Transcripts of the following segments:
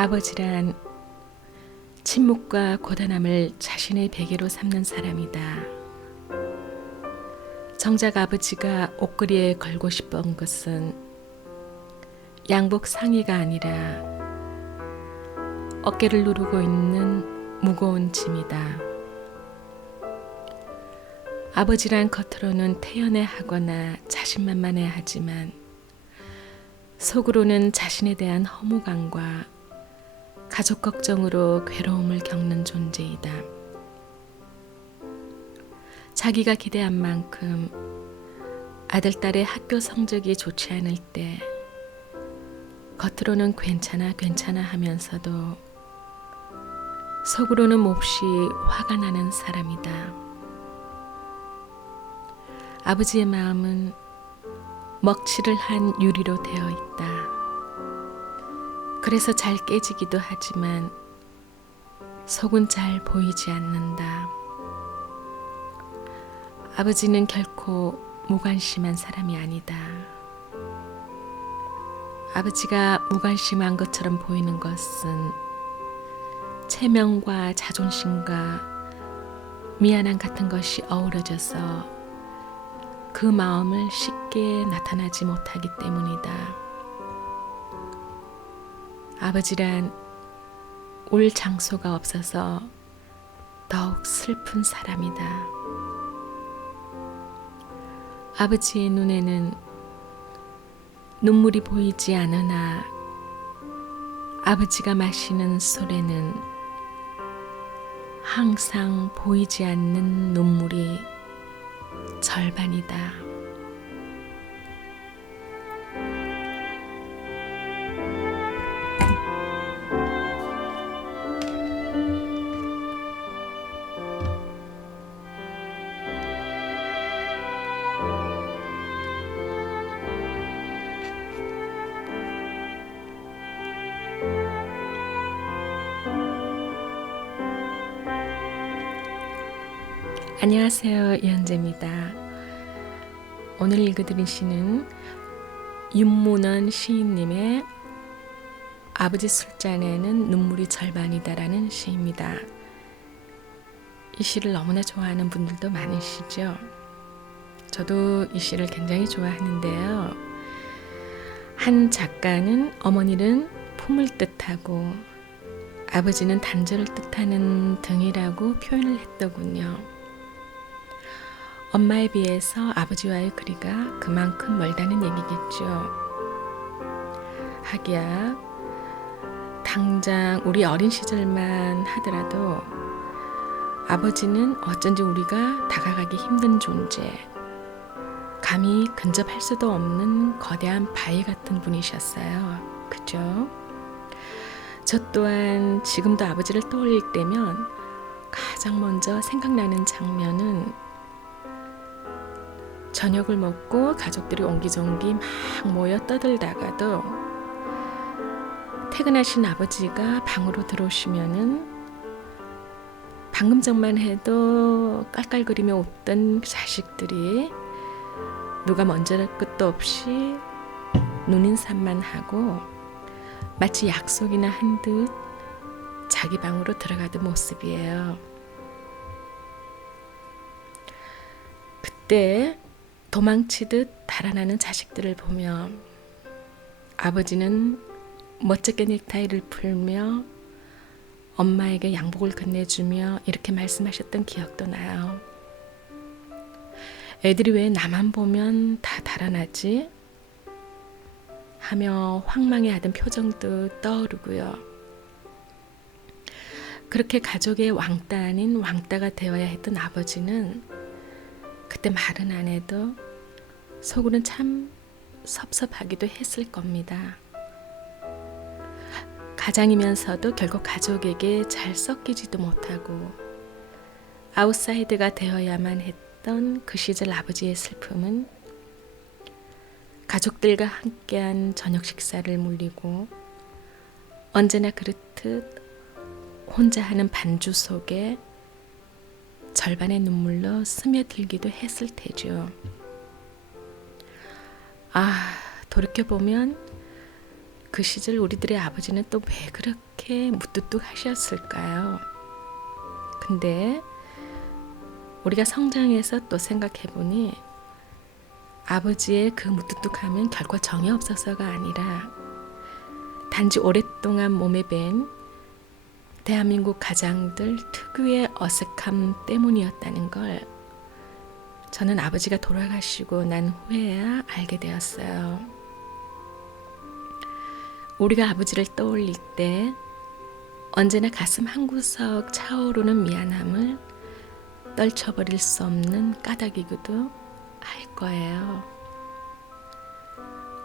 아버지란 침묵과 고단함을 자신의 베개로 삼는 사람이다. 정작 아버지가 옷걸이에 걸고 싶은 것은 양복 상의가 아니라 어깨를 누르고 있는 무거운 짐이다. 아버지란 겉으로는 태연해 하거나 자신만만해 하지만 속으로는 자신에 대한 허무감과 가족 걱정으로 괴로움을 겪는 존재이다. 자기가 기대한 만큼 아들, 딸의 학교 성적이 좋지 않을 때 겉으로는 괜찮아, 괜찮아 하면서도 속으로는 몹시 화가 나는 사람이다. 아버지의 마음은 먹칠을 한 유리로 되어 있다. 그래서 잘 깨지기도 하지만 속은 잘 보이지 않는다. 아버지는 결코 무관심한 사람이 아니다. 아버지가 무관심한 것처럼 보이는 것은 체면과 자존심과 미안함 같은 것이 어우러져서 그 마음을 쉽게 나타나지 못하기 때문이다. 아버지란 올 장소가 없어서 더욱 슬픈 사람이다. 아버지의 눈에는 눈물이 보이지 않으나 아버지가 마시는 술에는 항상 보이지 않는 눈물이 절반이다. 안녕하세요. 이현재입니다. 오늘 읽어드린 시는 윤문원 시인님의 아버지 술잔에는 눈물이 절반이다라는 시입니다. 이 시를 너무나 좋아하는 분들도 많으시죠? 저도 이 시를 굉장히 좋아하는데요. 한 작가는 어머니는 품을 뜻하고 아버지는 단절을 뜻하는 등이라고 표현을 했더군요. 엄마에 비해서 아버지와의 거리가 그만큼 멀다는 얘기겠죠. 하기야, 당장 우리 어린 시절만 하더라도 아버지는 어쩐지 우리가 다가가기 힘든 존재, 감히 근접할 수도 없는 거대한 바위 같은 분이셨어요. 그죠? 저 또한 지금도 아버지를 떠올릴 때면 가장 먼저 생각나는 장면은 저녁을 먹고 가족들이 옹기종기 막 모여 떠들다가도 퇴근하신 아버지가 방으로 들어오시면은 방금 전만 해도 깔깔거리며 웃던 자식들이 누가 먼저랄 것도 없이 눈인사만 하고 마치 약속이나 한 듯 자기 방으로 들어가던 모습이에요. 그때 도망치듯 달아나는 자식들을 보며 아버지는 멋쩍게 넥타이를 풀며 엄마에게 양복을 건네주며 이렇게 말씀하셨던 기억도 나요. 애들이 왜 나만 보면 다 달아나지? 하며 황망해하던 표정도 떠오르고요. 그렇게 가족의 왕따 아닌 왕따가 되어야 했던 아버지는 그때 말은 안 해도 속으로는 참 섭섭하기도 했을 겁니다. 가장이면서도 결국 가족에게 잘 섞이지도 못하고 아웃사이드가 되어야만 했던 그 시절 아버지의 슬픔은 가족들과 함께한 저녁 식사를 물리고 언제나 그렇듯 혼자 하는 반주 속에 절반의 눈물로 스며들기도 했을 테죠. 아, 돌이켜보면 그 시절 우리들의 아버지는 또 왜 그렇게 무뚝뚝 하셨을까요? 근데 우리가 성장해서 또 생각해 보니 아버지의 그 무뚝뚝함은 결코 정이 없어서가 아니라 단지 오랫동안 몸에 밴 대한민국 가장들 특유의 어색함 때문이었다는 걸 저는 아버지가 돌아가시고 난 후에야 알게 되었어요. 우리가 아버지를 떠올릴 때 언제나 가슴 한구석 차오르는 미안함을 떨쳐버릴 수 없는 까닭이기도 할 거예요.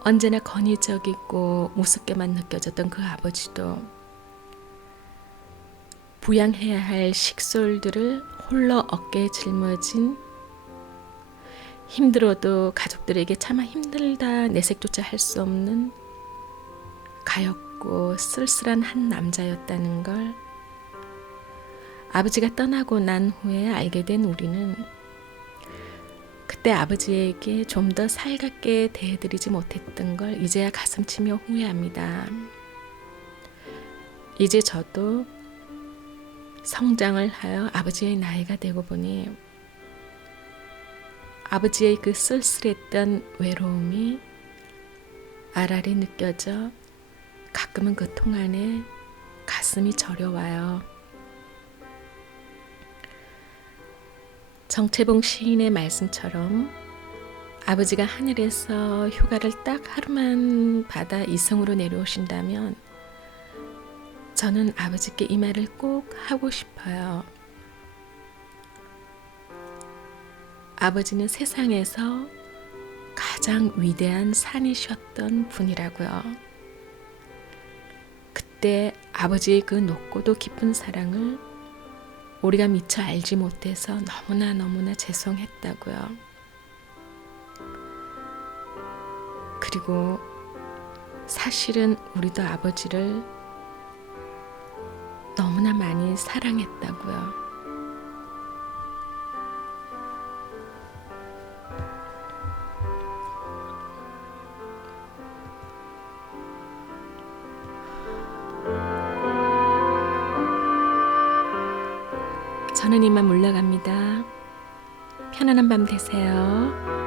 언제나 건의적이고 무섭게만 느껴졌던 그 아버지도 부양해야 할 식솔들을 홀로 어깨에 짊어진 힘들어도 가족들에게 차마 힘들다 내색조차 할 수 없는 가엾고 쓸쓸한 한 남자였다는 걸 아버지가 떠나고 난 후에 알게 된 우리는 그때 아버지에게 좀 더 살갑게 대해드리지 못했던 걸 이제야 가슴 치며 후회합니다. 이제 저도 성장을 하여 아버지의 나이가 되고 보니 아버지의 그 쓸쓸했던 외로움이 알알이 느껴져 가끔은 그 통 안에 가슴이 저려와요. 정채봉 시인의 말씀처럼 아버지가 하늘에서 휴가를 딱 하루만 받아 이성으로 내려오신다면 저는 아버지께 이 말을 꼭 하고 싶어요. 아버지는 세상에서 가장 위대한 산이셨던 분이라고요. 그때 아버지의 그 높고도 깊은 사랑을 우리가 미처 알지 못해서 너무나 너무나 죄송했다고요. 그리고 사실은 우리도 아버지를 너무나 많이 사랑했다고요. 이만 물러갑니다. 편안한 밤 되세요.